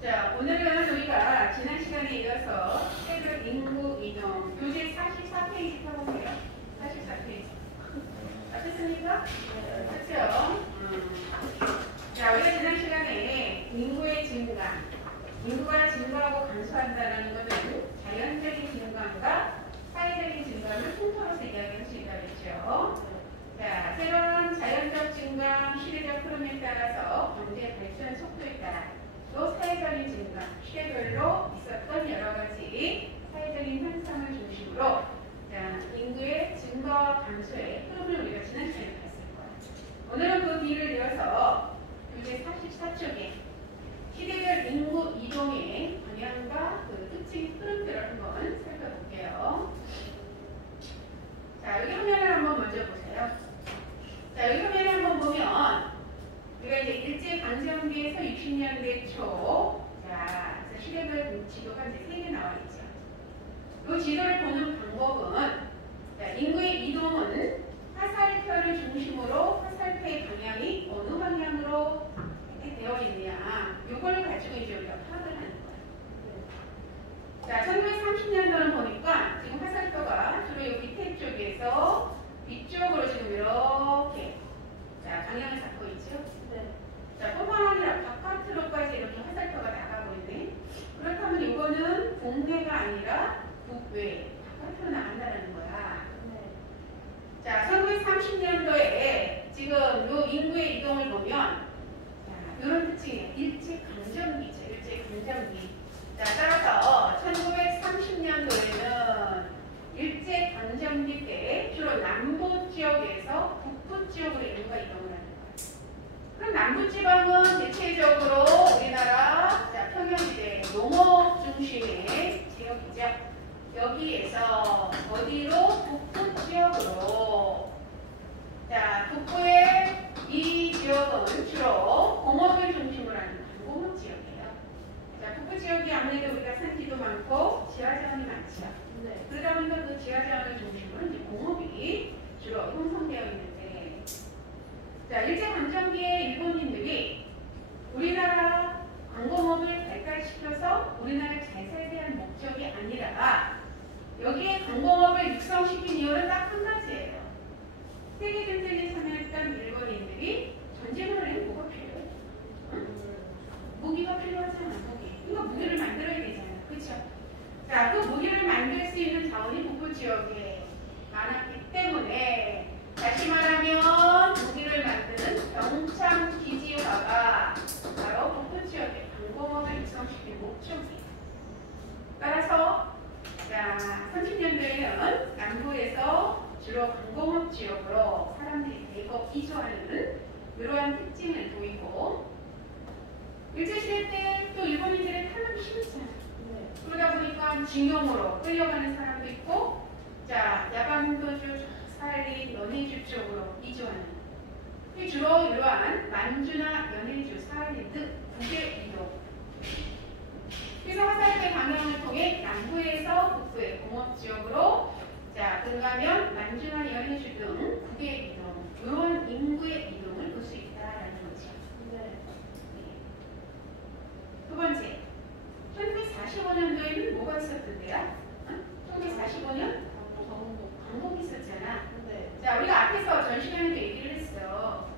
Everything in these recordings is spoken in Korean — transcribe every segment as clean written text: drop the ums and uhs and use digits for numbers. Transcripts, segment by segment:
자, 오늘은 우리가 지난 시간에 이어서 세계 인구 이동 교재 44페이지 펴보세요. 44페이지. 아셨습니까? 그렇죠? 자, 우리가 지난 시간에 인구의 증가, 인구가 증가하고 감소한다는 것은 자연적인 증가과 사회적인 증가를 통틀어서 이야기할 수 있다고 했죠. 자, 새로운 자연적 증가, 시대적 흐름에 따라서 경제 발전 속도에 따라 또 사회적인 증가, 시대별로 있었던 여러 가지 사회적인 현상을 중심으로 자, 인구의 증가와 감소의 흐름을 우리가 지난 시간에 봤을 거예요. 오늘은 그 뒤를 이어서 교재 44쪽에 시대별 인구 이동의 방향과 그 특징 흐름들을 한번 살펴볼게요. 자, 여기 화면을 한번 먼저 보세요. 자, 여기 화면을 한번 보면 우리가 이제 일제강점기에서 60년대 초, 자, 시대별 지도가 이제 3개 나와 있죠. 이 지도를 보는 방법은, 자, 인구의 이동은 화살표를 중심으로 화살표의 방향이 어느 방향으로 되어 있느냐, 이걸 가지고 이제 우리가 파악을 하는 거예요. 자, 1930년도는 보니까 지금 화살표가 주로 이 밑에 쪽에서 위쪽으로 지금 이렇게 자, 방향을 잡고 있죠. 네. 자, 뿐만 아니라 바깥으로까지 이렇게 화살표가 나가고 있네. 그렇다면 이거는 국내가 아니라 국외, 바깥으로 나간다는 거야. 네. 자, 1930년도에 지금 이 인구의 이동을 보면 자, 이런 특징이에요. 일제강점기죠. 일제강점기. 자, 따라서 1930년도에는 일제강점기 때 주로 남부 지역에서 북부 지역으로 인구가 이동을 하는 거예요. 그럼 남부지방은 대체적으로 우리나라 자, 평양지대 농업 중심의 지역이죠. 여기에서 어디로? 북부 지역으로. 자, 북부의 이 지역은 주로 공업을 중심으로 하는 공업 지역이에요. 자, 북부 지역이 아무래도 우리가 산지도 많고 지하자원이 많죠. 네. 그러다 보니까 그 지하자원을 중심으로 이제 공업이 주로 형성되어 있는데, 자, 일제강점기에 일본인들이 우리나라 광공업을 발달시켜서 우리나라를 잘 살게 한 목적이 아니라 여기에 광공업을 육성시킨 이유는 딱 한 가지예요. 세계전쟁에 참여했던 일본인들이 전쟁을 하려면 뭐가 필요해? 응? 무기가 필요하잖아, 무기. 이거 무기를 만들어야 되잖아. 그렇죠? 자, 그 무기를 만들 수 있는 자원이 북부 지역에 많았기 때문에 다시 말하면 무기를 만드는 병창 기지화가 바로 북부 지역의 광공업을 육성시킨 목적이에요. 따라서 자, 30년대에는 남부에서 주로 광공업 지역으로 사람들이 대거 이주하는 이러한 특징을 보이고, 일제시대 때 또 일본인들의 탄압이 심했잖아요. 네. 그러다 보니까 징용으로 끌려가는 사람도 있고, 자, 야반도주, 살린, 연해주 쪽으로 이주하는. 주로 이러한 만주나 연해주, 살린 등 북의 이동. 그래서 화살표의 방향을 통해 남부에서 북부의 공업지역으로 자, 들어가면 만주나 연해주 등 북의 이동, 이런 인구의 이동을 볼 수 있다라는 거죠. 네. 두 번째, 1945년도에는 뭐가 있었던데요? 1945년? 광복이 있었잖아. 네. 자, 우리가 앞에서 전 시간에도 얘기를 했어.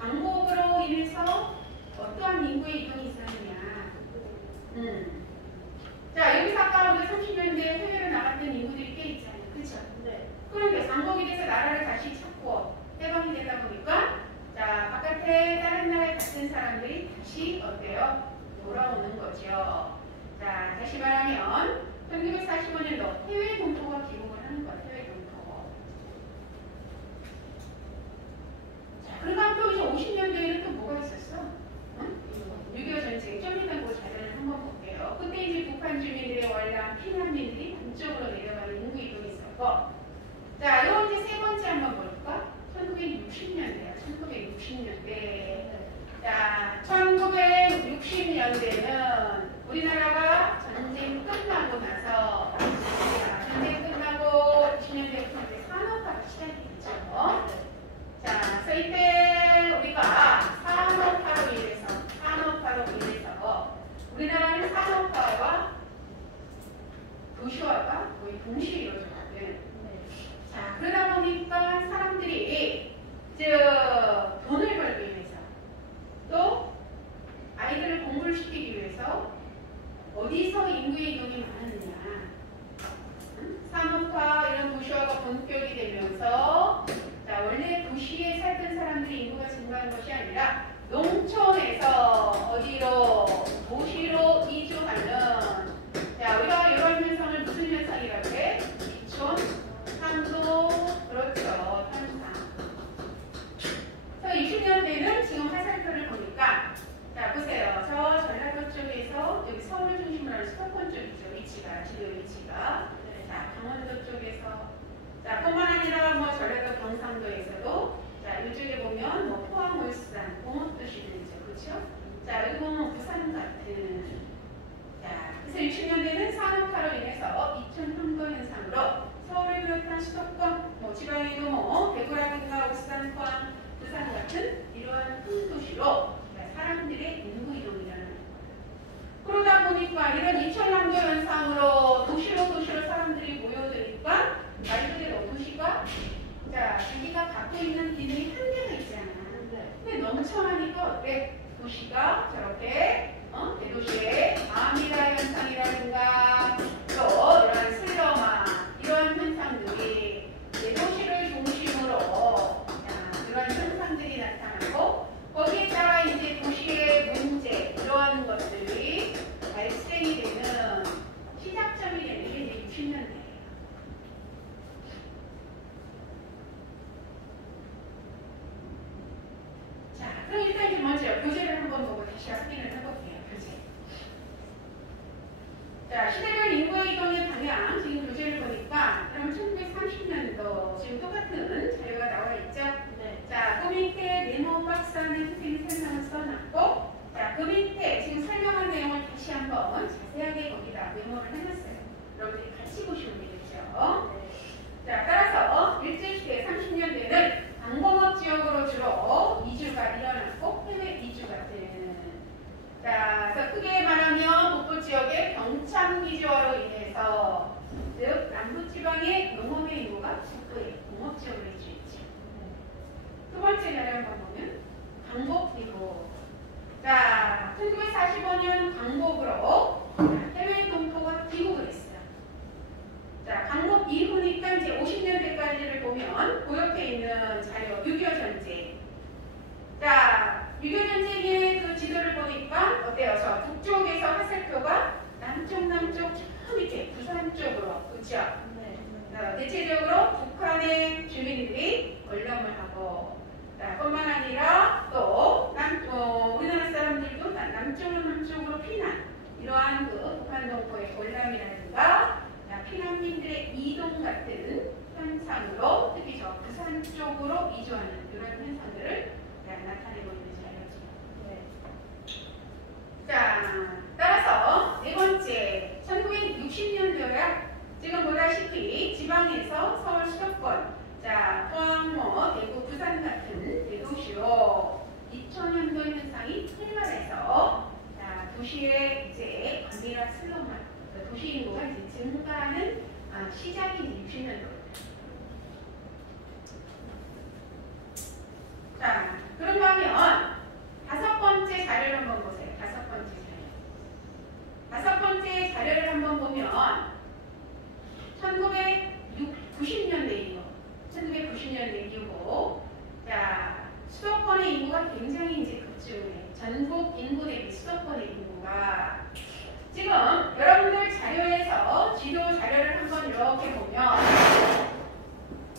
광복으로 인해서 어떠한 인구의 이동이 있었느냐. 자, 여기서 아까 우리 30년대 해외로 나갔던 인구들이 꽤 있잖아요. 그렇죠? 네. 그러니까 광복이 돼서 나라를 다시 찾고 해방이 되다 보니까 자, 바깥에 다른 나라에 갔던 사람들이 다시 어때요? 돌아오는 거죠. 자, 다시 말하면 1945년도 해외 동포가 기록을 하는 거예요. 해외 동포. 자, 그러다 또 이제 50년대에는 또 뭐가 있었어? 응? 6.25 전쟁. 좀 이따 그 자료를 한번 볼게요. 그때 이제 북한 주민들의 월남 피난민들이 남쪽으로 내려가는 인구 이동이 있었고, 자, 이거 이제 세 번째 한번 볼까? 1960년대야. 1960년대. 자, 1960년대는 우리나라가 전쟁 끝나고 나서, 자, 전쟁 끝나고 60년대부터 이제 산업화가 시작이 됐죠. 자, 그래서 이때 우리가 산업화로 동시에 이루어졌거든. 자, 그러다 보니까 사람들이 돈을 벌기 위해서 또 아이들을 공부를 시키기 위해서 어디서 인구의 이동이 많았느냐. 산업화 이런 도시화가 본격이 되면서 자, 원래 도시에 살던 사람들이 인구가 증가한 것이 아니라 농촌에서 어디로 도시로 이주하는 자, 우리가 이런 현상을 무슨 현상이라고 해? 이촌, 상도, 그렇죠. 현상. 그래서 20년대는 지금 화살표를 보니까 자, 보세요. 저 전라도 쪽에서 여기 서울을 중심으로 하는 수도권 쪽이죠. 위치가, 지도 위치가. 자, 강원도 쪽에서 자, 뿐만 아니라 뭐 전라도 경상도에서도 자, 이쪽에 보면 뭐 포항, 울산, 공업도시들이죠. 그렇죠? 자, 여기 보면 부산 같은 자, 그래서 60년대는 산업화로 인해서 이촌 항도 현상으로 서울을 비롯한 수도권, 뭐 지방에도 뭐 대구라든가 울산, 포항, 부산 같은 이러한 큰 도시로 사람들의 인구 이동이라는 거예요. 그러다 보니까 이런 이촌항도 현상으로 도시로 사람들이 모여드니까 말 그대로 도시가 자, 자기가 갖고 있는 기능이 한계가 있잖아. 근데 넘쳐나니까 어때? 도시가 저렇게 대도시의 아미라 현상이라든가 또 이런 슬럼화 이러한 현상들이 대도시를 중심으로 이런 현상들이 나타나고 거기에 따라 이제 도시의 문제 이러한 것들이 발생이 되는 시작점이 되는 게 이제 60년대예요. 자, 그럼 일단 이제 먼저 교재를 한번 보고 다시 확인을 해볼게요. 교재. 자, 시대별 인구의 이동의 방향 지금 교재를 보니까 그럼 1930년도 지금 똑같은 자료가 나와 있죠. 자, 그 밑에 네모 박스 안에 선생님 설명을 써놨고 자, 그 밑에 지금 설명한 내용을 다시 한번 자세하게 거기다 메모를 해놨어요. 여러분들이 같이 보시면 되겠죠. 자, 따라서 일제시대 30년대는 광공업 지역으로 주로 이주가 일어났고 해외 이주가 되는 자, 그래서 크게 말하면 북부 지역의 경참 기조화로 인해서 즉 남부지방의 농업의 인구가 북부의 공업 지역으로 이주했죠. 두 번째 자료 한번 보면 광복 이후 자, 1945년 광복으로 해외 동포가 귀국을 했어요. 자, 광복 이후니까 이제 50년대까지를 보면 그 옆에 있는 자료 6.25 전쟁. 자, 6.25 전쟁의 그 지도를 보니까 어때요? 저 북쪽에서 화살표가 남쪽 저 밑에 부산 쪽으로 그렇죠? 대체적으로 북한의 주민들이 월남을 하고 자, 뿐만 아니라 또 우리나라 사람들도 남쪽으로 피난 이러한 그 북한 동포의 월남이라든가 피난민들의 이동 같은 현상으로 특히 저 부산 쪽으로 이주하는 이런 현상들을 나타내고 있는 자료죠. 자, 따라서 네 번째 1960년도야 지금 보다시피 지방에서 서울 수도권 자, 포항, 대구, 부산 같은 대도시로 2000년도 현상이 활발해서 자, 도시의 이제 관계가 슬럼화 도시 인구가 이제 증가하는 시작이 60년도입니다. 자, 그런가 하면 다섯 번째 자료를 한번 보세요. 다섯 번째 자료를 한번 보면 1990년대 이후 자, 수도권의 인구가 굉장히 이제 급증해. 전국 인구 대비 수도권의 인구가 지금 여러분들 자료에서 지도 자료를 한번 이렇게 보면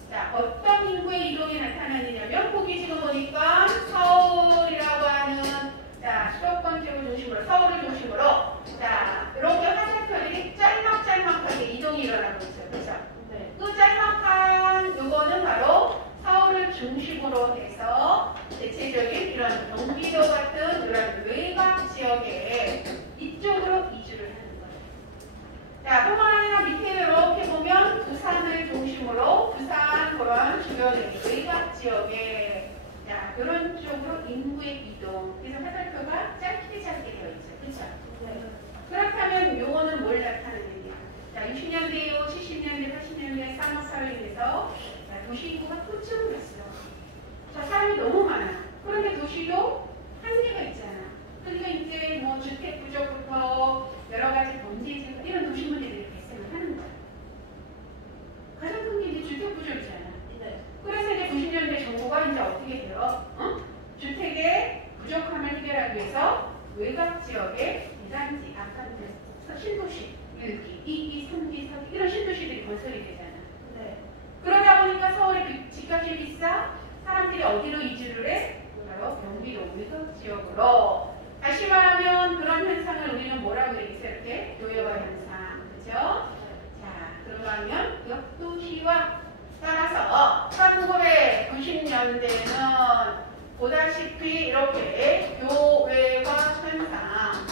자, 어떤 인구의 이동이 나타나느냐면 거기 지금 보니까 서울이라고 하는 자, 수도권 지역을 중심으로 서울을 중심으로 자, 이렇게 화살표들이 짤막짤막하게 이동이 일어나고 있어요. 그렇죠? 그 짤막한 요거는 바로 서울을 중심으로 해서 대체적인 이런 경기도 같은 이런 외곽 지역에 이쪽으로 이주를 하는 거예요. 자, 뿐만 아니라 밑에 이렇게 보면 부산을 중심으로 부산 그런 주변의 외곽 지역에 자, 그런 쪽으로 인구의 이동. 그래서 화살표가 짧게 되어 있죠. 그렇죠? 그렇다면 요거는 뭘 나타내느냐? 자, 60년대 이후 70년대 위해서 외곽 지역의 대단지, 아파트, 신도시, 일기, 2기, 3기, 4기 이런 신도시들이 건설이 되잖아. 네. 그러다 보니까 서울의 집값이 비싸. 사람들이 어디로 이주를 해? 바로 경기도 외곽 지역으로. 다시 말하면 그런 현상을 우리는 뭐라고 얘기했어요? 이렇게 교역화 현상. 그죠? 자, 그러면 역도시화 따라서 1990년대는 보다시피 이렇게 교외화 현상.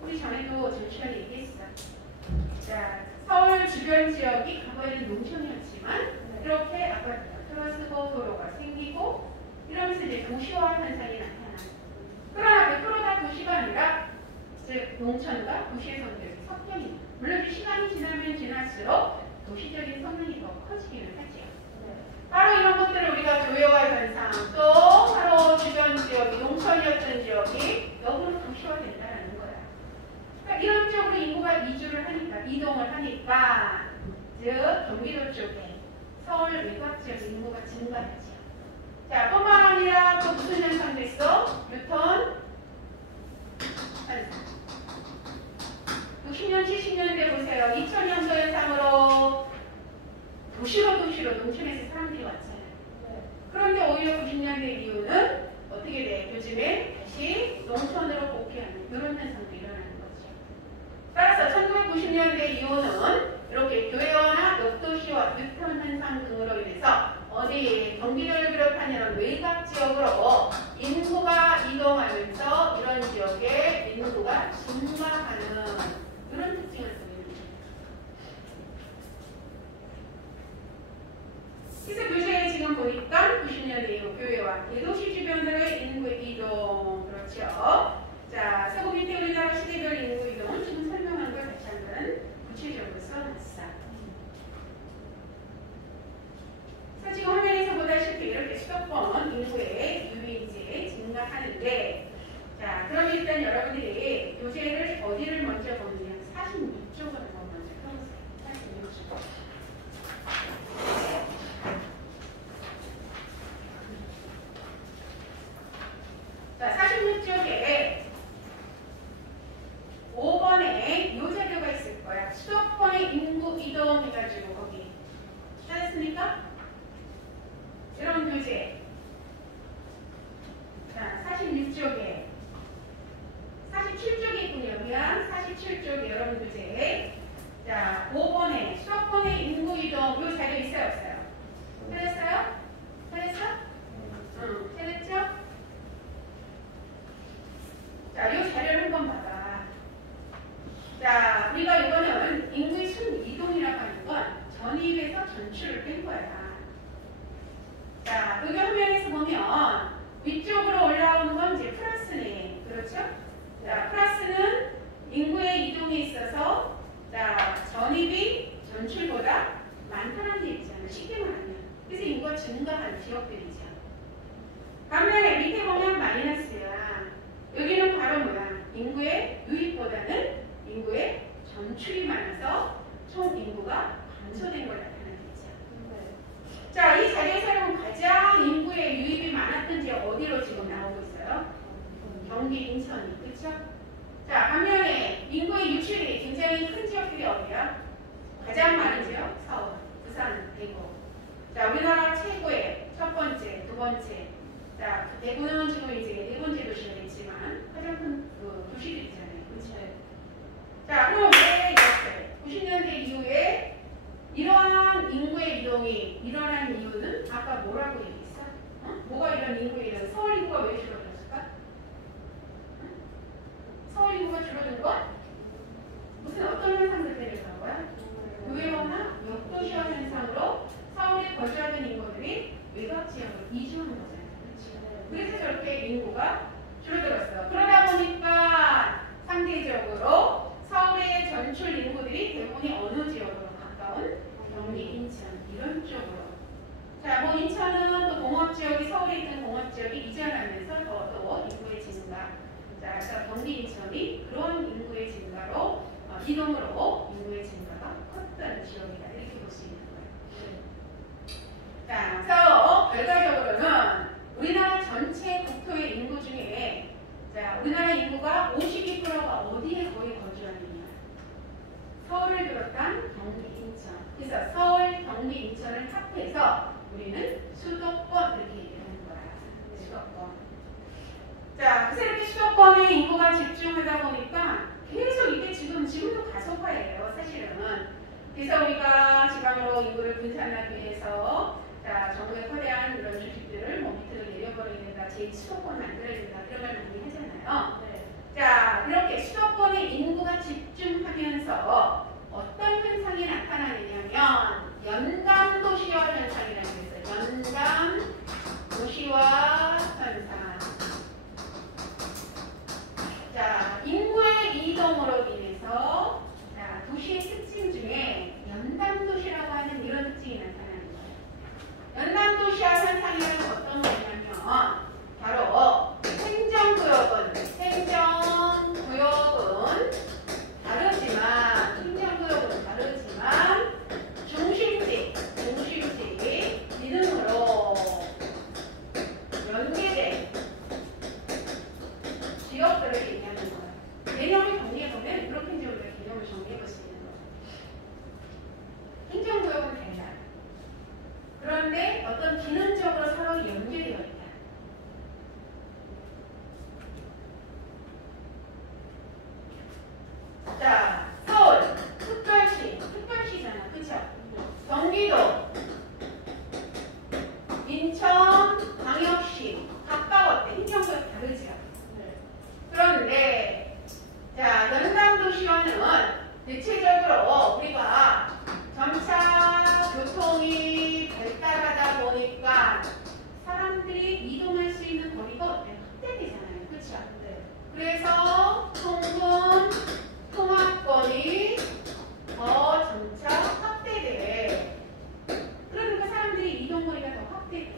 우리 전에도 잠시만 얘기했어. 자, 서울 주변 지역이 과거에는 농촌이었지만 이렇게 아파트가 들어서고 도로가 생기고 이러면서 이제 도시화 현상이 나타나. 그러나 100%다 도시가 아니라 즉 농촌과 도시의 성격이 섞여 있는. 물론 시간이 지나면 지날수록 도시적인 성능이 더 커지기는 하죠. 바로 이런 것들을 우리가 교역화 현상, 또 바로 주변 지역이 농촌이었던 지역이 역으로 도시화된다는 거야. 그러니까 이런 쪽으로 인구가 이동을 하니까 즉 경기도 쪽에 서울 외곽 지역 인구가 증가하죠. 자, 뿐만 아니라 또 무슨 현상도 있어? 뉴턴 현상. 60년, 70년대 보세요. 2000년도 현상으로 도시로 농촌에서 사람들이 왔잖아요. 그런데 오히려 90년대 이후는 어떻게 돼? 요즘에 다시 농촌으로 복귀하는 이런 현상도 일어나는 거죠. 따라서 1990년대 이후는 이렇게 교외화나 역도시화, 뉴턴 현상 등으로 인해서 어디 경기도를 비롯한 이런 외곽 지역으로 인구가 이동하면서 이런 지역에 인구가 증가하는 이런 특징을 보이는 거예요. 그래서 교재에 지금 보니까 90년대 이후 교외화, 대도시 주변으로의 인구 이동, 그렇죠. 자, 서구 밑에 우리나라 시대별 인구 이동은 지금 설명한 걸 다시 한번 구체적으로 써놨어. 자, 지금 화면에서 보다시피 이렇게 수도권 인구의 유입이 증가하는데, 자, 그럼 일단 여러분들이 교재를 어디를 먼저 보느냐? 46쪽으로 먼저 펴보세요. 46쪽. 자, 46쪽에 5번에 요 자료가 있을 거야. 수도권의 인구 이동 해가지고 거기 찾았습니까? 이런 교재. 자, 46쪽에 47쪽에 있군요. 미안. 47쪽에 여러분 교재. 자, 5번에 수도권의 인구 이동 요 자료 있어요, 없어요? 찾았어요? 찾았어? 응, 찾았죠? 자, 이 자료를 한번 봐봐. 자, 우리가 이거는 인구의 순이동이라고 하는 건 전입에서 전출을 뺀 거야. 자, 여기 화면에서 보면 위쪽으로 올라오는 건 이제 플러스네. 그렇죠? 자, 플러스는 인구의 이동에 있어서 자, 전입이 전출보다 많다는 게 있잖아. 쉽게 말하면. 그래서 인구가 증가하는 지역들이죠. 반면에 밑에 보면 마이너스야. 여기는 바로 뭐야? 인구의 유입보다는 인구의 전출이 많아서 총 인구가 감소된 걸 나타내죠. 자, 이 자료에서는 가장 인구의 유입이 많았던 지역 어디로 지금 나오고 있어요? 경기, 인천이. 그렇죠? 자, 반면에 인구의 유출이 굉장히 큰 지역들이 어디야? 가장 많은 지역? 서울, 부산, 대구. 자, 우리나라 최고의 첫 번째, 두 번째. 자, 대구는 지금 이제 네 번째 도시가 됐지만 가장 큰 그 도시들이잖아요. 그렇죠? 자, 그럼 왜 이렇게 90년대 이후에 이러한 인구의 이동이 일어난 이유는 아까 뭐라고 얘기했어? 뭐가 이런 인구의 이동? 서울 인구가 왜 줄어들었을까? 서울 인구가 줄어든 건 무슨 어떤 현상들 때문에 그런 거야? 교외화나 역도시화 현상으로 서울에 거주하는 인구들이 외곽 지역으로 이주하는 거잖아요. 그래서 저렇게 인구가 줄어들었어. 그러다 보니까 상대적으로 서울의 전출 인구들이 대부분이 어느 지역으로 가까운 경기, 인천 이런 쪽으로. 자, 뭐 인천은 또 공업지역이 서울에 있던 공업지역이 이전하면서 또 인구의 증가. 자, 그래서 경기, 인천이 그런 인구의 증가로 이동으로 인구의 증가가 컸던 지역이다. 이렇게 볼 수 있는 거예요. 자, 그래서 결과적으로는 우리나라 전체 국토의 인구 중에 자, 우리나라 인구가 52%가 어디에 거의 거주하느냐. 서울을 비롯한 경기, 인천. 그래서 서울, 경기, 인천을 합해서 우리는 수도권 이렇게 얘기하는 거야. 수도권. 자, 그래서 이렇게 수도권에 인구가 집중하다 보니까 계속 이게 지금도 가속화예요, 사실은. 그래서 우리가 지방으로 인구를 분산하기 위해서 자, 정부의 거대한 이런 주식들을 뭐 밑으로 내려버려야 된다, 제2수도권 만들어야 된다, 이런 걸 많이 하잖아요. 네. 자, 이렇게 수도권에 인구가 집중하면서 어떤 현상이 나타나느냐면 연간 도시화 현상이라는 게 있어요. 연간 도시화 현상. 자, 인구의 이동으로 인해서 자, 도시의 특징 중에 연간 도시라고 하는 이런 특징이 나타나는 거예요. 연간 도시화 현상이라는 건 어떤 거냐면 바로 행정구역은 다르지만 중심지 기능으로 연계된 지역들을 얘기하는 거예요. 개념을 정리해보면 이렇게 이제 우리가 개념을 정리해볼 수 있는 거예요. 행정구역은 달라. 그런데 어떤 기능적으로 서로 연계되어 있다. 자, 서울, 특별시잖아, 그쵸? 경기도, 인천, 광역시, 가까웠대. 행정구역 다르죠? 그런데, 자, 연간도시화는 대체적으로 우리가 점차 교통이 발달하다 보니까 사람들이 이동할 수 있는 거리가 확대되잖아요. 그쵸? 그래서 통합권이 더 점차 확대돼. 그러니까 사람들이 이동거리가 더 확대돼.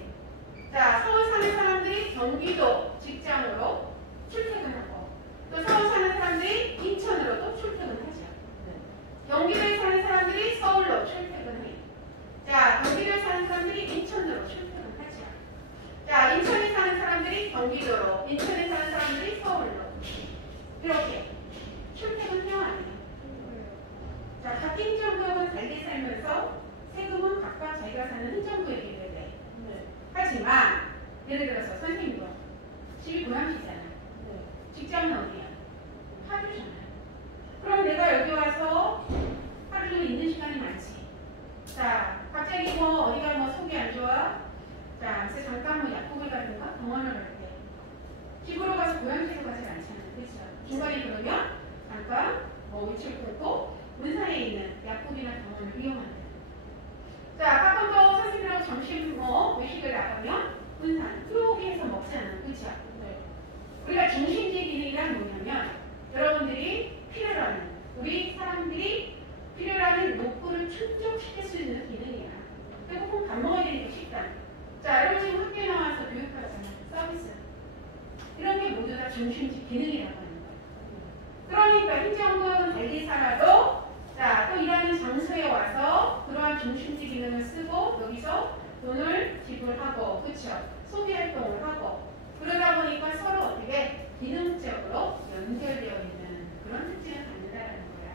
자, 서울 사는 사람들이 경기도 직장으로 출퇴근하고 또 서울 사는 사람들이 인천으로도 출퇴근하죠. 경기도에 사는 사람들이 서울로 출퇴근해. 자, 경기도에 사는 사람들이 인천으로 출퇴근하죠. 자, 인천에 사는 사람들이 경기도로, 인천에 사는 사람들이 서울로 이렇게 출퇴근해야 안 해요. 자, 각 행정구역은 달리 살면서 세금은 각각 자기가 사는 행정구역에 내야 돼. 하지만 예를 들어서 선생님도 집이 고양시잖아. 직장은 어디야? 파주잖아. 그럼 내가 여기 와서 하루 종일 있는 시간이 많지. 자, 갑자기 뭐 어디가 뭐 속이 안 좋아? 자, 그래서 잠깐 뭐 약국을 가든가 병원을 갈 때 집으로 가서 고양시로 가지 않잖아. 그렇죠? 중간에 그러면 잠깐 뭐 외출 끊고 문산에 있는 약국이나 병원을 이용한다. 자, 가끔도 선생님이랑 점심 뭐 외식을 나가면 문산 여기에서 먹잖아. 그렇죠? 우리가 중심지 기능이란 뭐냐면 여러분들이 필요로 하는 우리 사람들이 필요로 하는 욕구를 충족시킬 수 있는 기능이야. 배고프면 밥 먹어야 되니까 식단. 자, 여러분 지금 학교에 나와서 교육하잖아. 서비스. 이런 게 모두 다 중심지 기능이라고 하는 거야. 그러니까 행정구역은 달리 살아도 자, 또 일하는 장소에 와서 그러한 중심지 기능을 쓰고 여기서 돈을 지불하고 그쵸? 소비활동을 하고 그러다 보니까 서로 어떻게 기능적으로 연결되어 있는 그런 특징을 갖는다는 거야.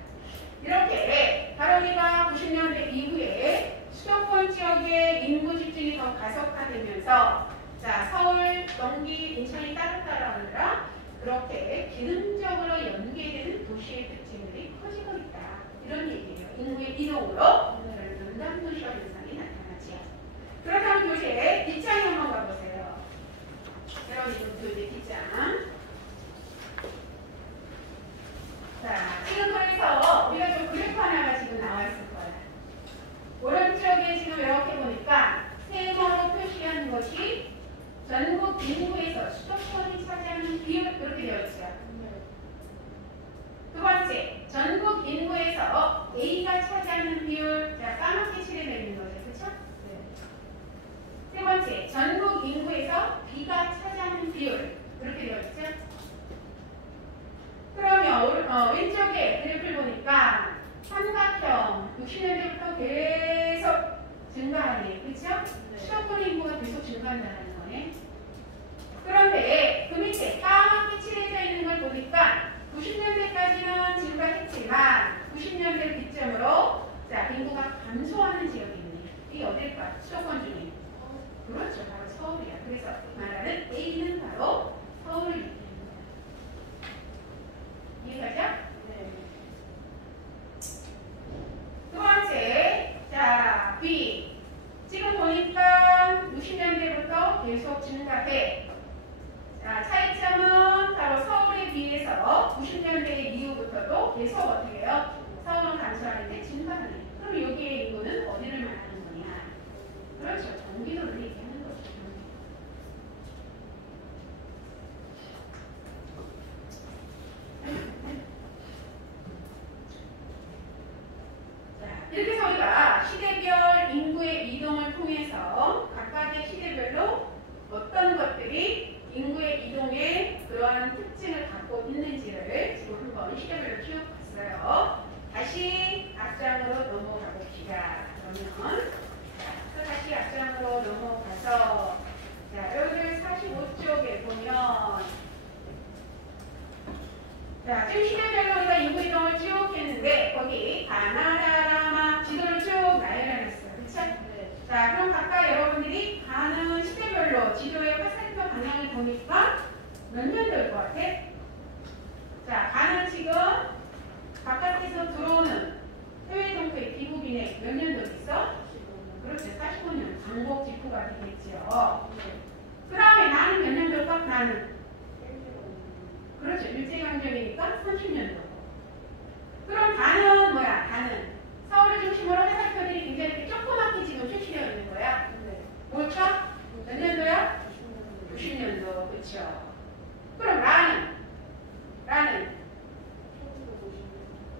이렇게 바로 우리가 90년대 이후에 수도권 지역의 인구 집중이 더 가속화되면서 자, 서울, 경기, 인천이 따라따라 그렇게 기능적으로 연계되는 도시의 특징들이 커지고 있다. 이런 얘기예요. 인구의 이동으로 연간 도시화 현상이 나타나죠. 그렇다면 교재 뒷장에 한번 가보세요. 여러분 교재 뒷장. 자, 지금 그래서 우리가 좀 그래프 하나가 지금 나와 있을 거야. 오른쪽에 지금 이렇게 보니까 세모로 표시한 것이 전국 인구에서 수도권이 차지하는 비율 그렇게 되어 있어요. 두 번째, 전국 인구에서 A가 차지하는 비율, 자, 까맣게 칠해져 있는 거죠. 그렇죠? 세 번째, 전국 인구에서 B가 차지하는 비율 그렇게 되어 있죠. 그러면 왼쪽에 그래프를 보니까 삼각형 60년대부터 계속 증가하네. 그렇죠? 수도권 인구가 계속 증가한다는 거네. 그런데 그 밑에 까맣게 칠해져 있는 그래서 90년대 이후부터도 계속 어떻게 해요? 서울은 감소하는데 증가하네. 그럼 여기에 인구는 어디를 말하는 거냐? 그렇죠. 경기도를 얘기하는 거죠. 자, 이렇게 해서 우리가 시대별 인구의 이동을 통해서 각각의 시대별로 어떤 것들이 인구의 이동의 그러한 특징을 갖고 있는지를 지금 한번 시대별로 쭉 봤어요. 다시 앞장으로 넘어가 봅시다. 그러면 다시 앞장으로 넘어가서 자, 여기를 45쪽에 보면 자, 지금 시대별로 우리가 인구 이동을 쭉 했는데 거기 가나다라마 지도를 쭉 나열해놨어요. 그쵸? 네. 자, 그럼 각각 여러분들이 가는 시대별로 지도의 화살표 방향을 보니까 몇 년 될 것 같아? 자, 가는 지금 바깥에서 들어오는 해외 동포의 비국인의 몇 년도 있어? 그렇죠. 45년. 광복 직후가 되겠죠. 그 다음에 나는 몇 년 될까? 나는. 그렇죠. 일제강점기니까 30년도. 그럼 다는 뭐야? 다는 서울을 중심으로 화살표들이 굉장히 이렇게 조그맣게 지금 표시되어 있는 거야. 옳죠? 몇 년도야? 90년도. 그렇죠. 그럼 라는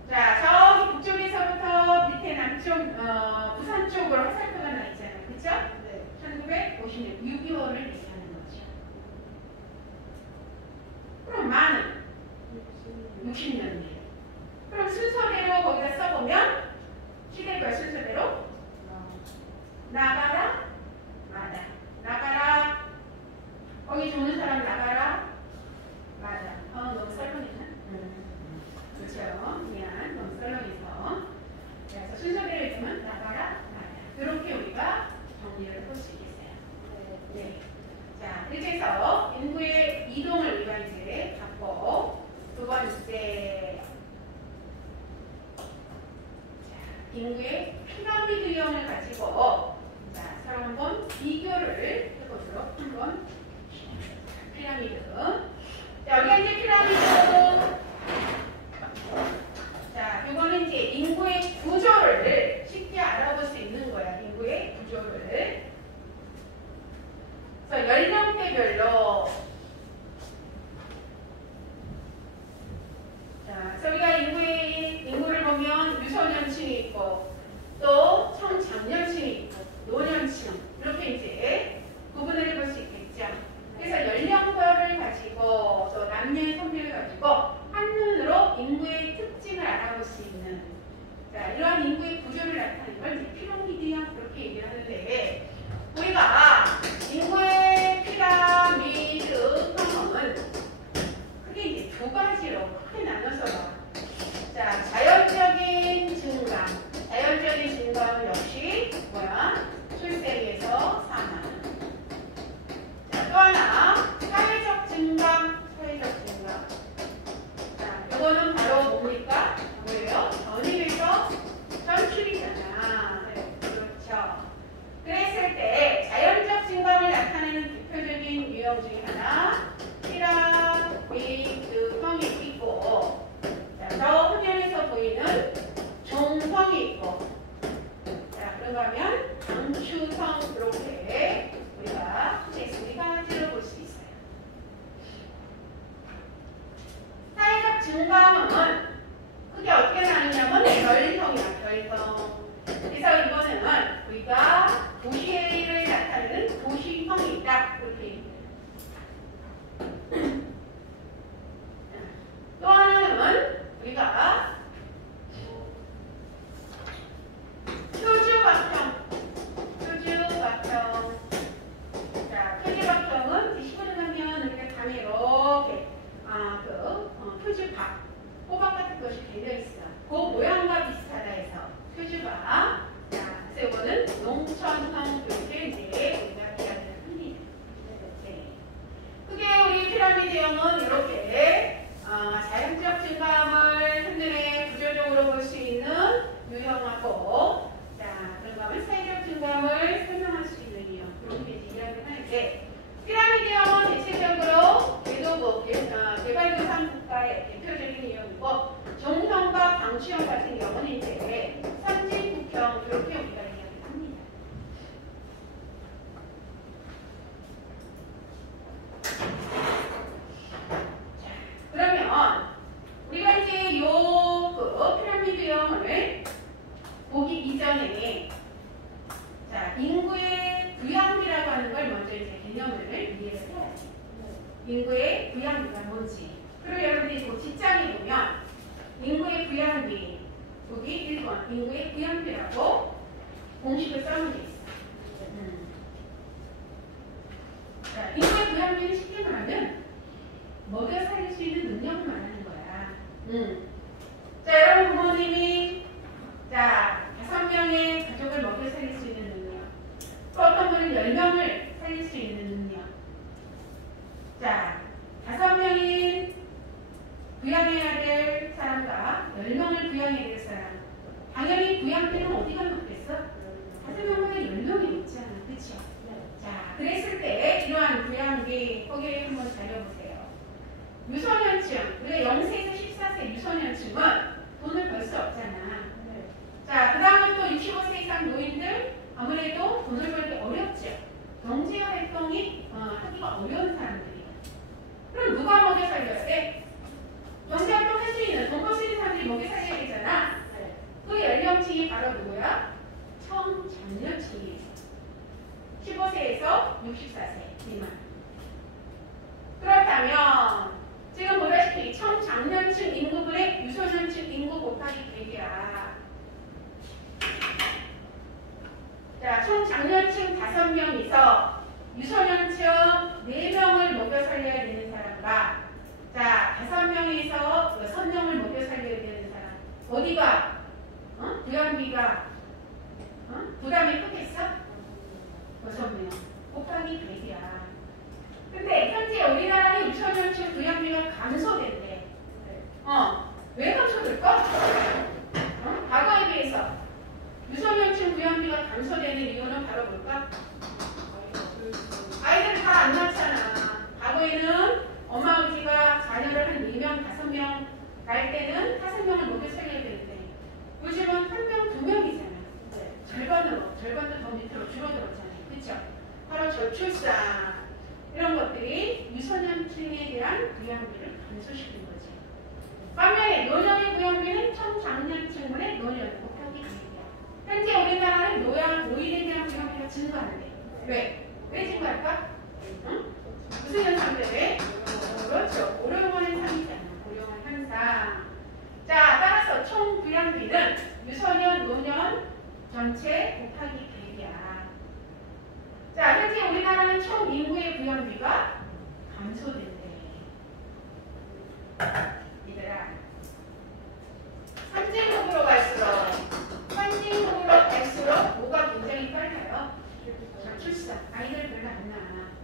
자, 저기 북쪽에서부터 밑에 남쪽 부산 쪽으로 화살표가 나 있잖아요. 그렇죠? 네. 1950년 6.25를 얘기하는 거죠. 그럼 마는 60년대. 그럼 순서대로 거기다 써보면 시대별 순서대로 나가라, 마다. 나가라. 거기 좋은 사람 나가라, 마다. 너무 썰렁이잖아. 그렇죠. 미안. 너무 썰렁해서. 그래서 순서대로 해주면 나가라, 마다. 이렇게 우리가 정리를 해볼 수 있겠어요. 네. 자, 이렇게 해서 인구의 이동을 우리가 이제 봤고, 두 번째. 자, 인구의 피라미드형을 가지고, 자, 서로 한번 비교를 해보도록 한번. 피라미드. 자, 여기가 이제 피라미드. 자, 이거는 이제 인구의 구조를 쉽게 알아볼 수 있는 거야. 인구의 구조를. 그래서 연령대별로. 자, 저희가 인구를 보면 유소년층이 있고, 또 청장년층이 있고, 노년층. 이렇게 이제 구분을 해볼 수 있겠죠. 그래서 연령별을 가지고, 또 남녀의 성별을 가지고, 한눈으로 인구의 특징을 알아볼 수 있는, 자, 이러한 인구의 구조를 나타내는 걸 이제 피라미드형 그렇게 얘기를 하는데, 우리가 인구의 피라미드형은 크게 이제 두 가지로 크게 나눠서 봐. 자, 자연적인 증감. 자연적인 증감은 역시 뭐야? 출생에서 사망. 자, 또 하나 사회적 증감. 사회적 증감. 자, 이거는 바로 뭡니까? 뭐예요? 전입에서 선출이잖아. 네, 그렇죠. 그랬을 때 자연적 증감을 나타내는 대표적인 유형 중에 하나 피라미드형이 있고, 자, 저 화면에서 보이는 종형이 있고, 자, 그런가 하면 강추성 이렇게 우리가 세 가지로 볼 수 있어요. 사회적 증감은 크게 어떻게 나누냐면 별형이야. 별형. 그래서 이거는 우리가 도시를 나타내는 도시형이 있다. 이렇게 얘기해요. 또 하나는 우리가 표주박형. 표주박형. 자, 표주박형은 시골에 가면 우리가 밤에 이렇게 표주박, 호박 같은 것이 달려있어. 그 모양과 비슷하다 해서 표주박. 자, 그래서 이거는 농촌형 이렇게 이제 우리가 이야기를 합니다. 네. 크게 우리 피라미드형은 이렇게 자연적 증감을 한눈에 구조적으로 볼 수 있는 유형하고, 자, 그런가 하면 사회적 증감을 설명할 수 있는 유형. 그런 게 이제 이야기를 하는데, 피라미드형은 대체적으로 개발도상 국가의 대표 대표적인 유형이고 정형과 방치형 같은 경우는 이제 선진국형 그렇게 우리가 이야기를 합니다. 자, 그러면 우리가 이제 요 피라미드형을 보기 이전에 자, 인구의 부양비라고 하는 걸 먼저 이제 개념을 이해를 해야지. 인구의 부양비가 뭔지. 그리고 여러분들이 그 뒷장에 보면 인구의 부양비, 여기 1번 인구의 부양비라고 공식을 써놓은 게 있어. 자, 인구의 부양비는 쉽게 말하면 먹여 살릴 수 있는 능력을 말하는 거야. 자, 여러분 부모님이 자 5명의 가족을 먹여 살릴 수 있는 능력, 또 어떤 분은 10명을 살릴 수 있는 능력. 자, 5명인 부양해야 될 사람과 10명을 부양해야 될 사람. 당연히 부양비는 어디가 높겠어? 5명보다 10명이 높잖아. 그쵸? 자, 그랬을 때 이러한 부양비 거기에 한번 달려보세요. 유소년층, 우리가 0세에서 14세 유소년층은 돈을 벌 수 없잖아. 자, 그 다음에 또 65세 이상 노인들 아무래도 돈을 벌기 어렵죠. 경제 활동이 하기가 어려운 사람들이야. 그럼 누가 먹여 살려야 돼? 경제 활동 할 수 있는 돈 벌 수 있는 사람들이 먹여 살려야 되잖아. 그 연령층이 바로 누구야? 청장년층이에요. 15세에서 64세 미만. 그렇다면 지금 보다시피 청장년층 인구분의 유소년층 인구 곱하기 100이야. 자, 청장년층 5명이서 유소년층 4명을 먹여 살려야 되는 사람과 자, 5명에서 6명을 먹여 살려야 되는 사람. 어디가? 부양비가 부담이 크겠어? 6명. 곱하기 100이야. 근데 현재 우리나라는 유소년층 부양비가 감소된대. 왜 감소될까? 과거에 비해서 유소년층 부양비가 감소되는 이유는 바로 뭘까? 아이들 다 안 낳잖아. 과거에는 엄마 아버지가 자녀를 한 4명, 5명 낳을 때는 5명을 먹여 살려야 되는데 요즘은 1명, 2명이잖아. 절반도 더 밑으로 줄어들었잖아요. 그쵸? 바로 저출산 이런 것들이 유소년층에 대한 부양비를 감소시키는 거지. 반면에 노년의 부양비는 청장년층분의 노년 곱하기 100이야. 현재 우리나라는 노인에 대한 부양비가 증가하는데 왜 증가할까? 무슨 현상 때문에? 그렇죠. 고령화 현상이잖아. 고령화 현상. 자, 따라서 총 부양비는 유소년, 노년 전체 곱하기 100이야. 자, 현재 우리나라는 총 인구의 부양비가 감소된대. 얘들아, 선진국으로 갈수록 뭐가 굉장히 빨라요? 저출산, 아이들 별로 안 낳아.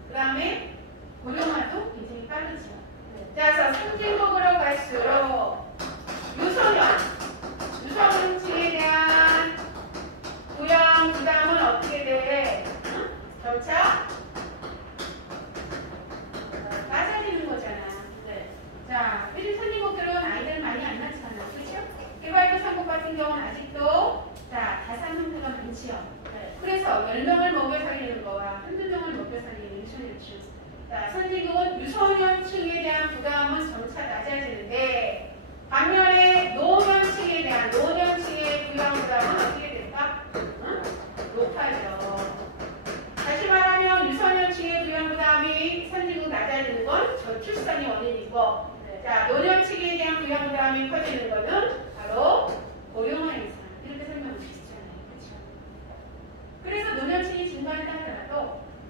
그 다음에 고령화도 굉장히 빠르죠. 자, 그래서 선진국으로 갈수록 유소년층에 대한 부양 부담은 어떻게 돼? 점차 빠져지는 거잖아. 자, 요즘 선진국들은 아이들 많이 안 낳잖아. 그렇죠? 개발도상국 같은 경우는 아직도 자, 다산 형태가 많지요. 그래서 10명을 먹여 살리는 거와 한두 명을 먹여 살리는 유소년층. 자, 선진국은 유소년층에 대한 부담은 점차 낮아지는데 반면에 노년층의 부양 부담은 어떻게 될까? 높아져. 다시 말하면 유소년층의 부양 부담이 선진국 낮아지는 건 저출산이 원인이고 자, 노년층에 대한 부양 부담이 커지는 것은 바로 고령화 현상. 이렇게 설명할 수 있잖아요. 그렇죠? 그래서 노년층이 증가한다 하더라도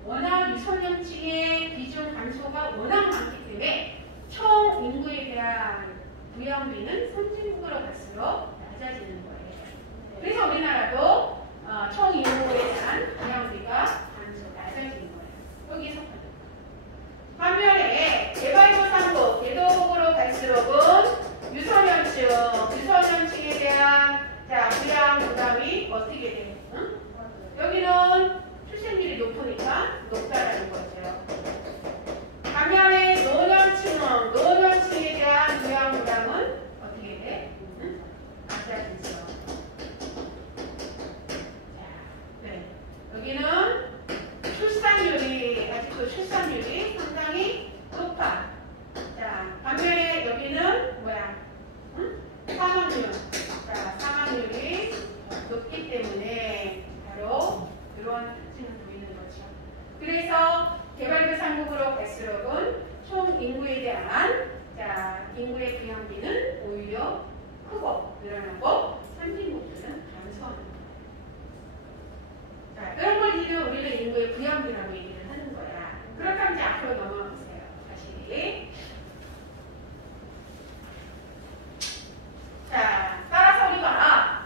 워낙 유소년층의 비중 감소가 워낙 많기 때문에 총 인구에 대한 부양비는 선진국으로 갈수록 낮아지는 거예요. 그래서 우리나라도 총 인구에 대한 부양비가 낮아지는 거예요. 여기서 반면에 개발도상국, 개도국으로 갈수록은 유소년층에 대한 자, 부양 부담이 어떻게 돼? 여기는 출생률이 높으니까 높다라는 거죠. 반면에 노년층에 대한 부양 부담은 낮아지죠. 자, 네. 여기는 출산율이 아직도 출산율이 상당히 높아. 자, 반면에 여기는 뭐야? 응? 사망률. 자, 사망률이 높기 때문에 바로 이런 특징을 보이는 거죠. 그래서 개발도상국으로 갈수록은 총 인구에 대한 인구의 부양비는 오히려 크고 늘어나고 선진국들은 감소하는 거예요. 자, 이런 걸 우리는 인구의 부양비라고 얘기를 하는 거야. 그렇다면 이제 앞으로 넘어가 보세요. 다시. 자, 따라서 우리가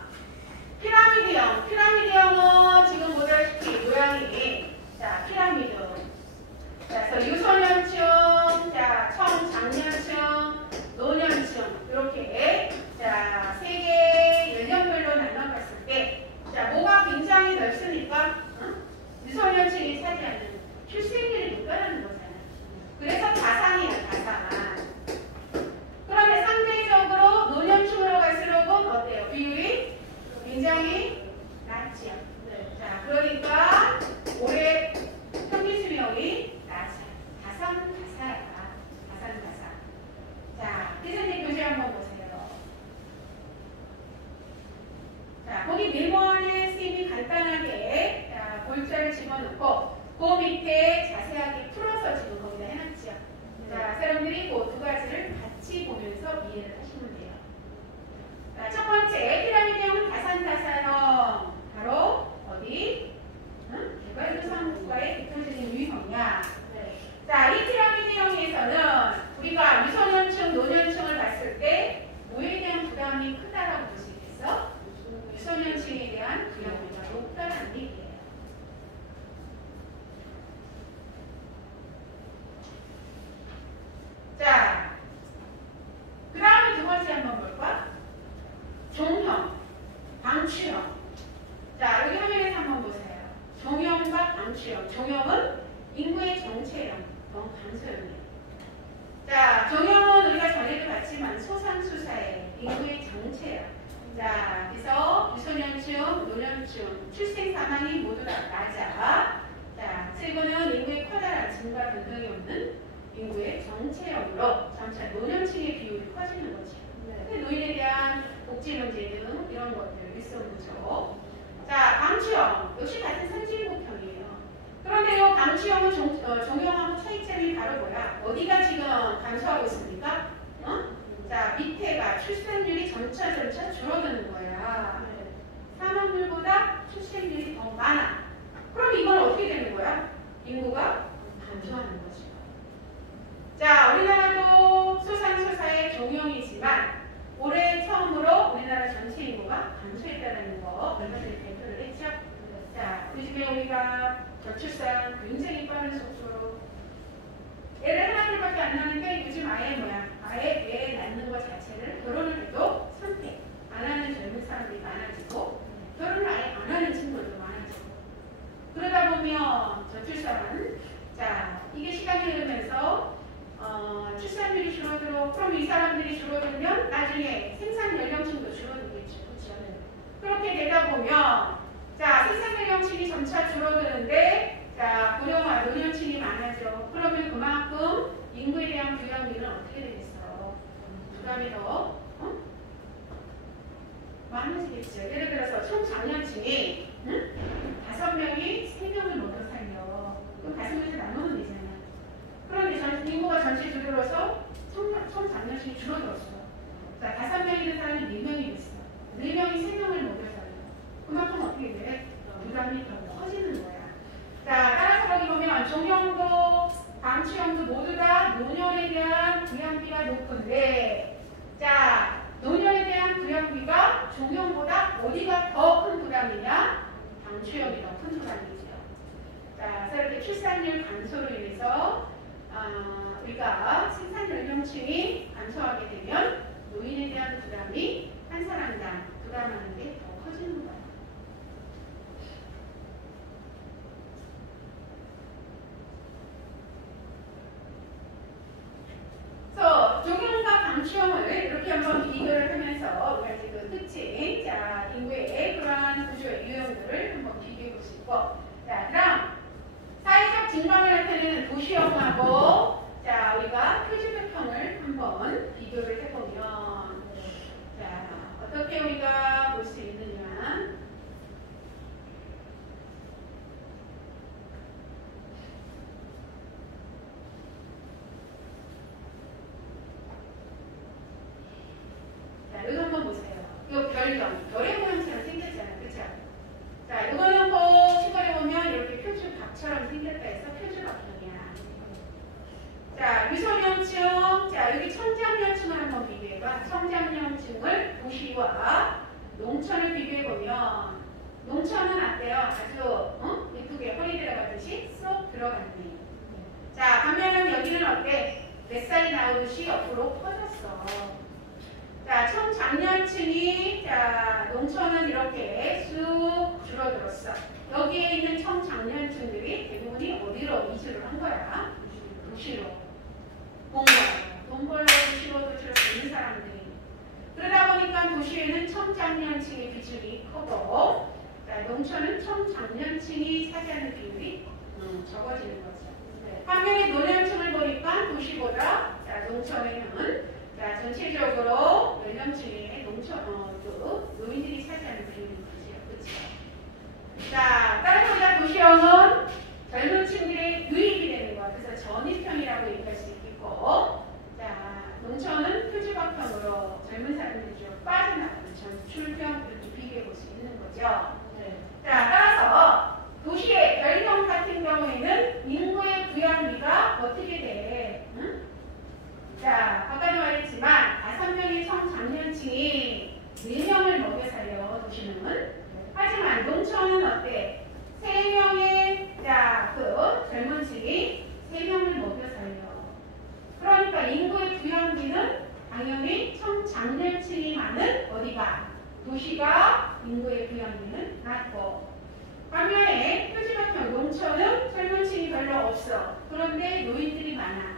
피라미드형은 지금 보다시피 모양이 피라미드. 자, 그래서 유소년층, 청장년층, 노년층 이렇게 세 개의 연령별로 나눠봤을 때 뭐가 굉장히 넓으니까 유소년층이 차지하는 출생률이 높다는 거잖아. 그래서 다산이야, 다산. 그런데 상대적으로 노년층으로 갈수록은 어때요? 비율이 굉장히 낮죠. 자, 그러니까 올해 평균 수명이 다산다사야. 자, 희선님 교재 한번 보세요. 자, 거기 메모안에 선생님이 간단하게 볼자를 집어넣고 그 밑에 자세하게 풀어서 지금 거기다 해놨죠. 자, 사람들이 그 두 가지를 같이 보면서 이해를 하시면 돼요. 자, 첫 번째 피라미드형은 다산다사형. 바로 어디? 개발도상국가의 대표적인 유형이야. 자, 이 피라미드형에서는 우리가 유소년층, 노년층을 봤을 때 뭐에 대한 부담이 크다라고 볼 수 있겠어? 유소년층에 대한 부담비가 높다는 얘기예요. 자, 그 다음에 두 번째 한번 볼까? 종형, 방추형. 자, 여기 화면에서 한번 보세요. 종형과 방추형. 종형은 인구의 정체형, 감소형이에요. 자, 종형은 우리가 전에도 봤지만 소상수사의 인구의 정체형. 자, 그래서 유소년층, 노년층, 출생 사망이 모두 다 낮아. 자, 최근은 인구의 커다란 증가 변동이 없는 인구의 정체형으로 점차 노년층의 비율이 커지는 거죠. 근데 노인에 대한 복지 문제 등 이런 것들 일선 보죠. 자, 방추형 역시 같은 선진국형이에요. 그런데 이 방추형은 종형하고 차이점이 바로 뭐야? 어디가 지금 감소하고 있습니까? 자, 밑에가 출산율이 점차 줄어드는 거야. 사망률보다 출생률이 더 많아. 그럼 이건 어떻게 되는 거야? 인구가 감소하는 거죠. 자, 우리나라도 소상소사의 종형이지만 올해 처음으로 우리나라 전체 인구가 감소했다는 거 얼마 전에 발표를 했죠. 자, 요즘에 우리가 저출산 굉장히 빠른 속도로 애를 하나둘밖에 안 낳는데 요즘 아예 아예 애 낳는 것 자체를 결혼을 해도 선택 안 하는 젊은 사람들이 많아지고 결혼을 아예 안 하는 친구들도 많아지고 그러다 보면 저출산 이게 시간이 흐르면서 출산율이 줄어들고 그럼 이 사람들이 줄어들면 나중에 생산 연령층도 줄어들겠죠. 그렇죠? 그렇게 되다 보면 생산 연령층이 점차 줄어드는데 고령화 노년층이 많아져. 그러면 그만큼 인구에 대한 부양비는 어떻게 되겠어? 부담이 더 많아지겠죠. 예를 들어서 총장년층이 5명이 3명을 먹여 살려. 그럼 5명에서 나누면 되잖아. 그런데 인구가 전체 줄어들어서 총장년층이 줄어들었어. 자, 5명 있는 사람이 4명이 됐어. 4명이 3명을 먹여 살려. 그만큼 어떻게 돼? 부담이 더 커지는 거야. 자, 따라서 거기 보면 종형도 방추형도 모두 다 노년에 대한 부양비가 높은데 노년에 대한 부양비가 종형보다 어디가 더 큰 부담이냐? 방추형이 더 큰 부담이죠. 자, 그래서 이렇게 출산율 감소로 인해서 우리가 생산 연령층이 감소하게 되면 노인에 대한 부담이 한 사람당 부담하는 게 더 커지는 거예요. 그래서 종형과 방추형을 이렇게 한번 비교를 하면서 우리가 지금 특징 별점, 별의 모양처럼 생겼잖아. 그쵸? 자, 이거는 꼭 시간에 보면 이렇게 표주박처럼 생겼다 해서 표주박형이야. 자, 유소명칭. 자, 여기 청장년층을 한번 비교해봐. 청장년층을 도시와 농촌을 비교해보면 농촌은 어때요? 아주 예쁘게 허리 들어가듯이 쏙 들어갔네. 자, 반면은 여기는 어때? 뱃살이 나오듯이 옆으로 퍼졌어. 자, 청장년층이 자, 농촌은 이렇게 쑥 줄어들었어. 여기에 있는 청장년층들이 대부분이 어디로 이주를 한 거야? 도시로. 돈 벌러 도시로 있는 사람들이. 그러다 보니까 도시에는 청장년층의 비중이 크고, 자, 농촌은 청장년층이 차지하는 비율이 적어지는 거죠. 반면에 노년층을 보니까 도시보다 자, 농촌에는 자, 전체적으로 연령층의 노인들이 차지하는 비율이 크지요. 그렇죠? 자, 따라서 우리가 도시형은 젊은 층들의 유입이 되는 것. 그래서 전입형이라고 얘기할 수 있겠고, 자, 농촌은 표주박형으로 젊은 사람들이 좀 빠져나가는 전출형 이렇게 비교해 볼 수 있는 거죠. 네. 자, 따라서 도시의 별형 같은 경우에는 인구의 부양비가 어떻게 돼? 응? 자, 아까도 말했지만 5명의 청장년층이 4명을 먹여 살려 도시는. 하지만 농촌은 어때? 3명의 자, 그 젊은 층이 3명을 먹여 살려. 그러니까 인구의 부양비는 당연히 청장년층이 많은 어디가? 도시가 인구의 부양비는 낮고. 반면에 표지박형 농촌은 젊은 층이 별로 없어. 그런데 노인들이 많아.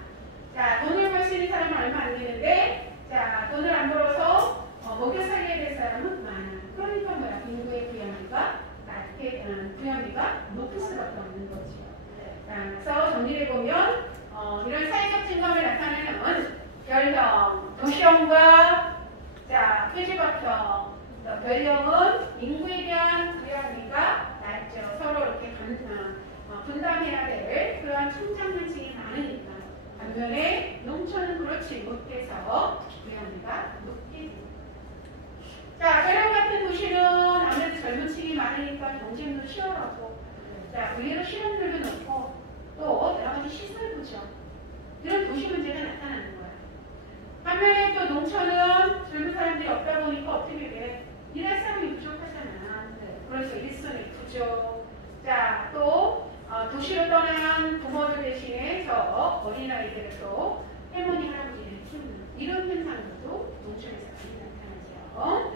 자, 돈을 벌 수 있는 사람은 얼마 안 되는데, 자, 돈을 안 벌어서 먹여 살려야 될 사람은 많아. 그러니까 뭐야? 인구의 부양비가 낮게, 부양비가 높을 수밖에 없는 거죠. 자, 그래서 정리를 보면, 이런 사회적 증감을 나타내는 별형, 도시형과 자, 표지박형, 별형은 인구에 대한 부양비가 낮죠. 서로 이렇게 분담해야 될 그러한 청장년층이 많으니까. 반면에 농촌은 그렇지 못해서 부양비가 높게 됩니다. 자, 별형 같은 도시는 아무래도 젊은 층이 많으니까 경쟁도 치열하고, 자, 의외로 실업률도 높고, 또 여러 가지 시설 부족, 이런 도시 문제가 나타나는 거야. 반면에 또 농촌은 젊은 사람들이 없다 보니까 어떻게 돼? 일할 사람이 부족하잖아. 그래서 일손이 부족. 자, 또 도시로 떠난 부모들 대신에 저 어린아이들을 또 할머니, 할아버지를 키우는 이런 현상도 농촌에서 많이 나타나죠.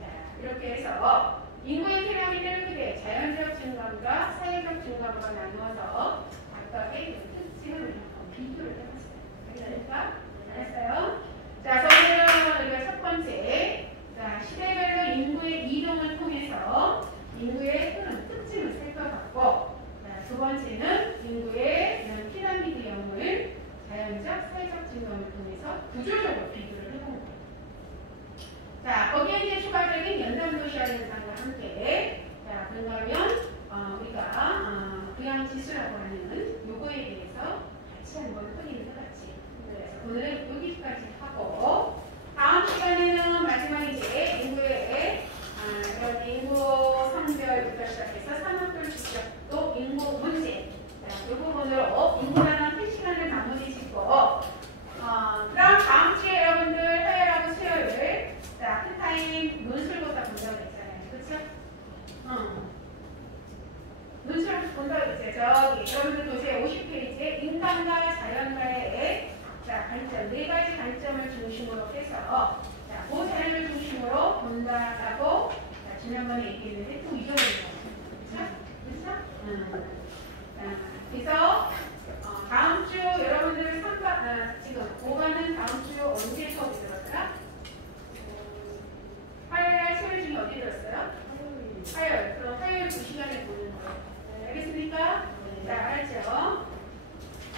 자, 이렇게 해서 인구의 피라미드를 크게 자연적 증감과 사회적 증감으로 나누어서 각각의 특징을 비교를 해봤어요. 알겠습니까? 알았어요? 자, 저희는 우리가 첫 번째, 자, 시대별로 인구의 이동을 통해서 인구의 흐름, 특징을 살펴봤고, 자, 두 번째는 인구의 이런 피라미드형을 자연적, 사회적 증감을 통해서 구조적으로 비교를 해본 거예요. 자, 거기에 이제 추가적인 연장도시화 현상과 함께, 자, 그런가 하면 우리가 부양지수라고 하는 요거에 대해서 같이 한번 확인을 해봤지. 그래서 오늘 여기까지 하고, 다음 시간에는 마지막 이제 인구의 이런 인구 성별부터 시작해서 산업별 주적 또 인구 문제, 이 부분으로 인구라는 한 시간을 마무리 짓고, 그럼 다음 주에 여러분들 화요일하고 수요일 자, 풀타임 논술보다 본다고 했잖아요. 그렇죠? 논술 본다고 했죠. 저기 여러분들 도시에 50페이지에 인간과 자연과의 자, 관점, 4가지 관점을 중심으로 해서 자, 그 자연을 중심으로 본다라고 자, 지난번에 얘기했는데 또 잊어버린 거예요. 그렇죠? 그래서 다음 주 여러분들 지금 5반은 다음 주 언제 수업이 들었어요? 화요일, 수요일 중에 어디 들었어요? 화요일. 그럼 화요일 2시간에 보는 거예요. 알겠습니까? 자, 알았죠?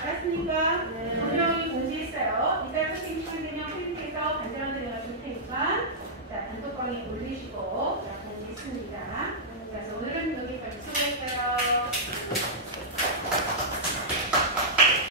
알았습니까? 네.